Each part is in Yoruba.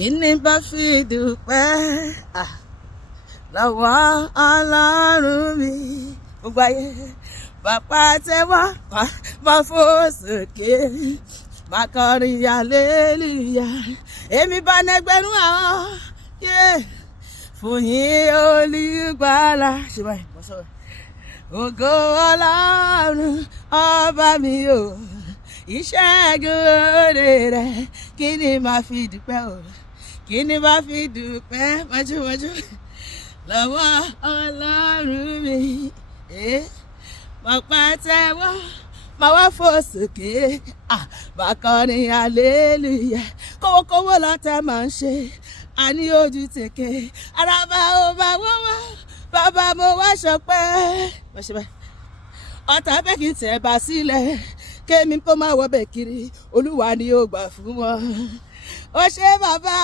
Kini bá fi dúpẹ́ lọ́wọ́ Ọlọ́run mi. Gbogbo ayé bàbá tẹ́wọ́ máa fò sókè máa kọrin hallelujah. Èmi bá nẹgbẹ̀rún àwọn fún yín Olùgbàlà. Ṣé báyìí mo sọ̀rọ̀? Ògo Ọlọ́run ọba mi o, ìṣẹ́gun òde rẹ̀ Kini máa fi dúpẹ́ o, Kini máa fi dúpẹ́ mọ́júmọ́jú lọ́wọ́ Ọlọ́run mi. Bàbá tẹ́wọ́ máa wá fò sókè máa kọrin hallelujah. Kówókówó lọ́tẹ̀ máa ń ṣe àní ojú tèké araba ò bá wọ́n wá bàbá mo wá ṣọpẹ́. Ọ̀tá bẹ́ẹ̀ kì í tẹ̀ bá sílẹ̀ kémi kó má wọ bẹ́ẹ̀ kiri, Olúwa ni ó gbà fún wọn. Ó ṣé bàbá,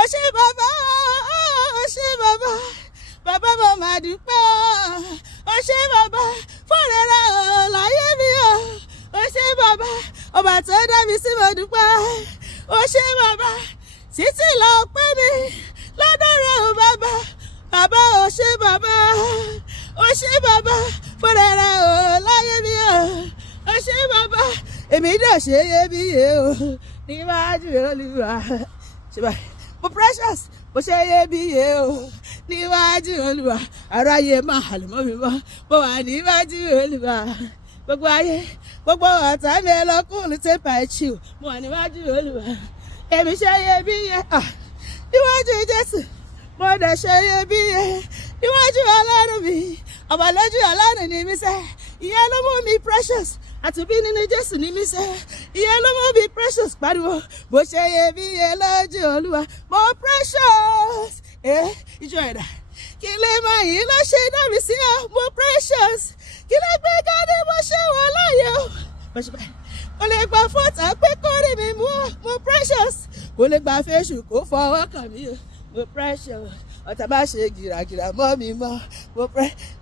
ó ṣé bàbá, ó ṣé bàbá, bàbá mo máa dúpẹ́. Ó ṣé bàbá fúnrẹ́rẹ́ ò láyé mi o. Ó ṣé bàbá ọba tó dá mi sí mo dúpẹ́. Ó ṣé bàbá títí lọ pẹ́ mi lọ́dọ̀ rẹ̀ ò bàbá. Bàbá ó ṣé bàbá, ó ṣé bàbá fúnrẹ́rẹ́ ò láyé mi o. Ó ṣé bàbá èmi dẹ̀ ṣe iyebíye o níwájú Olúwa. Ṣé báyìí mo precious mo ṣe iyebíye o níwájú Olúwa. Aráyé máa hàlù mọ́ mi mọ́ mo wà níwájú Olúwa. Gbogbo ayé gbogbo ọ̀tá mi lọ́kùnrin tẹ́pà ẹ̀chì o mo wà níwájú Olúwa. Èmi ṣe iyebíye níwájú Jésù, mo dẹ̀ ṣe iyebíye níwájú Ọlọ́run mi. Ọba lójú Ọlọ́run ni mí sẹ́, ìyẹn ló mú mi precious. Àtúbí nínú Jésù ní mí sẹ́, ìyẹn ló mú mi precious. Pariwo bó ṣe iyebíye lójú Olúwa, mo precious. Ìjọ ẹ̀dá kí lè mọ yìí ló ṣe dá mi sí ọ, mo precious. Kí lè gbé jáde bó ṣe wọ láyé o. Kò lè gbà fọ́tà pé kórè mi mú ọ, mo precious. Kò lè gbà fẹ́ṣù kó fọwọ́ kàn mí o, mo precious. Ọ̀tá má ṣe gìràgìrà mọ́ mi mọ́, mo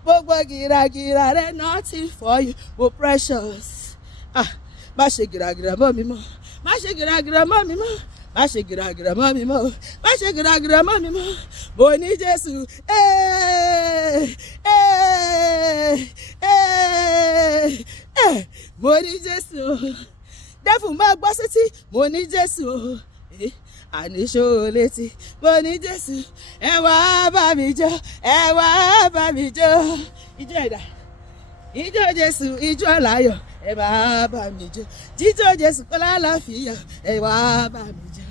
gbogbo gìràgìrà rẹ̀ nothing for you, mo precious. Má ṣe gìràgìrà mọ́ mi mọ́, má ṣe gìràgìrà mọ́ mi mọ́, má ṣe gìràgìrà mọ́ mi mọ́, má ṣe gìràgìrà mọ́ mi mọ́. Mo ní Jésù, mo ní Jésù. Dẹ́fù máa gbọ́ sétí, mo ní Jésù. Àníṣó létí, mo ní Jésù. Ẹ wá bá mi jó, ẹ wá bá mi jó. Ijó ẹ̀dá, ijó Jésù, ijó àláyọ̀, ẹ wá bá mi jó. Jíjó Jésù kó lálàáfíà, ẹ wá bá mi jó.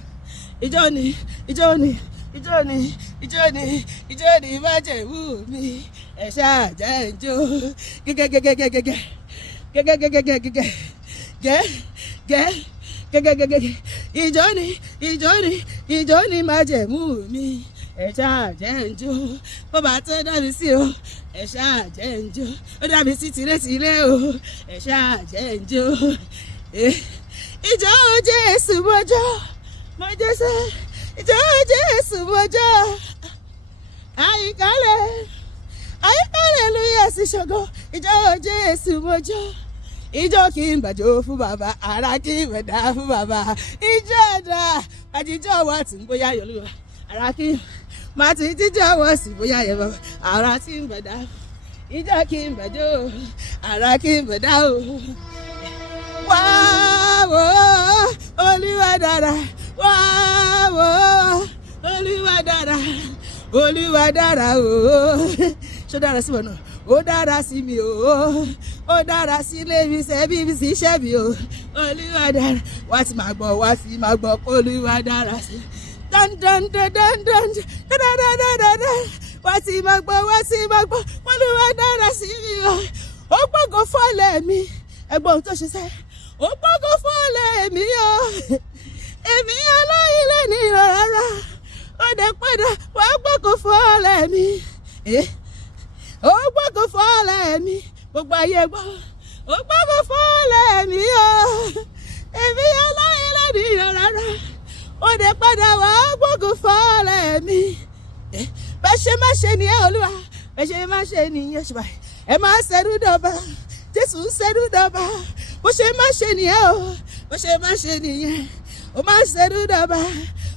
Ijó ni, ijó ni, ijó ni, ijó ni, ijó ni májẹ̀mú mi. Ẹ ṣáà jẹ́ ń jó. Gẹ́gẹ́gẹ́gẹ́gẹ́gẹ́, gẹ́gẹ́gẹ́gẹ́gẹ́gẹ́, gẹ́gẹ́gẹ́gẹ́. Ijó ni, ijó ni, ijó ni májẹ̀mú mi. Ẹ ṣáà jẹ́ ń jó. Bàbá tó dá mi sí o, ẹ ṣáà jẹ́ ń jó. Ó dá mi sí tìrẹ́tìrẹ́ o, ẹ ṣáà jẹ́ ń jó. Ijó Jésù mọ́jọ́, mọ́jọ́ sẹ́. Ijó Jésù mọ́jọ́. Àyíkálẹ̀ lóye sí ṣògo. Ijó Jésù mọ́jọ́. Ijó kí n bàjọ́ fún bàbá, ara kí n bàdá fún bàbá. Ijó ẹ̀dá àjíjọ́ wọ́n ti ń bóyá yọlúwa. Ara kí máa ti jíjọ́ wọ́n sì bóyá yẹ bàbá. Ara tí ń bàdá. Ijó kí n bàjọ́, ara kí n bàdá o. Wá wò Olúwa dára, wá wò Olúwa dára, Olúwa dára o. Ṣó dára sí wọn náà? Ó dára sí mi o, ó dára sí ilé mi sẹ́bí mi sí iṣẹ́ mi o. Olúwa dára, wá ti máa gbọ́, wá ti máa gbọ́ pé Olúwa dára sí. Dandandandandan, wá ti máa gbọ́, wá ti máa gbọ́ pé Olúwa dára sí mi o. Ó gbọ́ngàn fọ́lẹ̀ mi, ẹgbọ́n ohun tó ṣe sẹ́. Ó gbọ́ngàn fọ́lẹ̀ mi o. Èmi aláìlẹ̀ ní rárá, ó dẹ̀ padà wá gbọ́ngàn fọ́lẹ̀ mi. Ó gbọ́ngàn fọ́lẹ̀ mi, gbogbo ayé gbọ́. Ó gbọ́ngàn fọ́lẹ̀ mi o. Èmi aláìlẹ̀ ní rárá, ó dẹ̀ padà wá gbọ́ngàn fọ́lẹ̀ mi. Bẹ́ẹ̀ ṣe má ṣe nìyẹn Olúwa, bẹ́ẹ̀ ṣe má ṣe nìyẹn ṣùgbọ́n ẹ máa ṣẹ̀rú dọ̀bà. Jésù ń ṣẹ̀rú dọ̀bà. Bó ṣe má ṣe nìyẹn o, bó ṣe má ṣe nìyẹn. Ó máa ń ṣẹ̀rú dọ̀bà,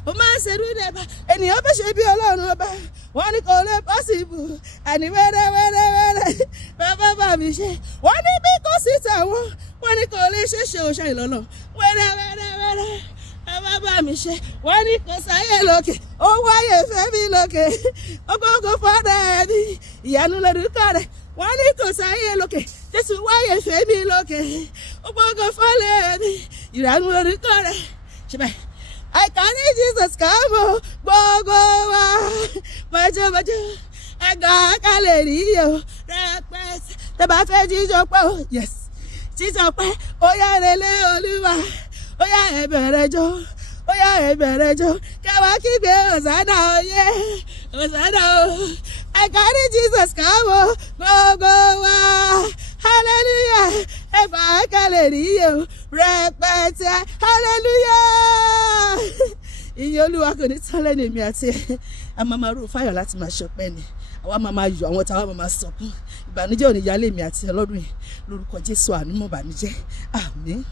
ó máa ń ṣerú nẹ́bà ènìyàn fẹ́ ṣe bí ọlọ́run ọba wọ́n ní kò lè pọ́sibù àní wẹ́rẹ́wẹ́rẹ́wẹ́rẹ́ bàbá bá mi ṣe wọ́n ní bí kò sí tàwọn wọ́n ní kò lè ṣeéṣe òṣà ìlọ́lọ́ wẹ́rẹ́wẹ́rẹ́wẹ́rẹ́ bàbá bá mi ṣe wọ́n ní kò sáyé lókè ó wáyé fẹ́ mi lókè ọgbọ́gbọ́ fọ́dà ẹ̀mí ìyanu lórúkọ rẹ̀ wọ́n ní kò sáyé lókè Jésù wáyé fẹ́ mi lókè ọgbọ́gbọ́ fọ́lẹ̀ ẹ̀mí ìyanu lórúkọ rẹ̀ ṣe báyìí. I can need Jesus come on, gbogbo wa, bọ́jọ́bọ́jọ́, ẹ̀gá kálẹ̀ rí o, rẹpẹtẹ, tẹ́ bá fẹ́ jíjọ pẹ́ o, yes, jíjọ pẹ́, ó yá relé Olúwa, ó yá ẹ bẹ̀rẹ̀ jó, ó yá ẹ bẹ̀rẹ̀ jó, kẹwàá kígbe Hosanna oyè, Hosanna o, I can need Jesus come on, gbogbo wa, hallelujah, ẹ̀gá kálẹ̀ rí o, rẹpẹtẹ, hallelujah. Ìyìn Olúwa kò ní tán lẹ́nu èmi àti ẹ̀ a máa rú fáyọ̀ láti máa ṣọpẹ́ ni àwa máa yọ̀ àwọn táwa máa sọkún ìbànújẹ́ ò ní yálé mi àti ẹ lọ́dún yìí lórúkọ Jésù àánú mọ́ ìbànújẹ́ àmín.